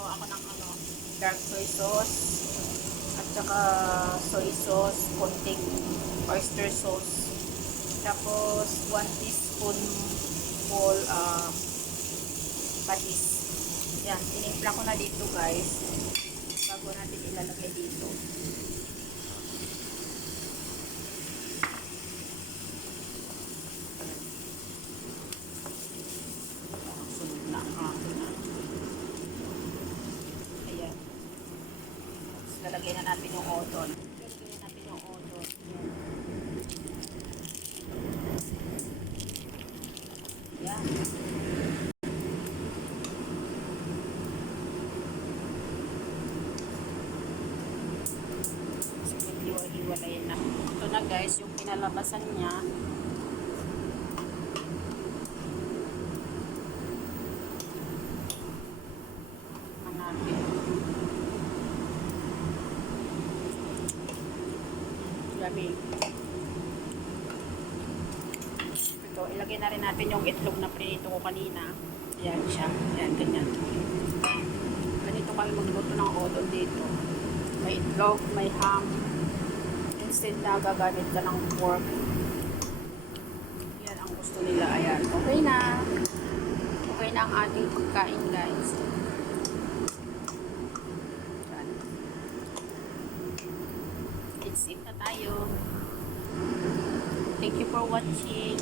Gumawa ako ng dark soy sauce at saka soy sauce, konting oyster sauce. Tapos 1 teaspoon whole patis. Yan, tinimpla ko na dito guys. Bago natin ilalagay dito. Sunod na ang akin. Ayan. Tapos lalagay na natin yung odon. Lalagay na natin yung odon. Ayan. Hiwalayin na. Ito na guys, yung pinalabasan niya. Hanapin. Yummy. Ito, ilagay na rin natin yung itlog na prinito ko kanina. Ayan siya. Ayan, ganyan. Ganito kami magluto ng odon dito. May itlog, may ham. Instead na gagamit ka ng pork. Yan ang gusto nila. Ayan. Okay na. Okay na ang ating pagkain guys. Yan. Let's eat na tayo. Thank you for watching.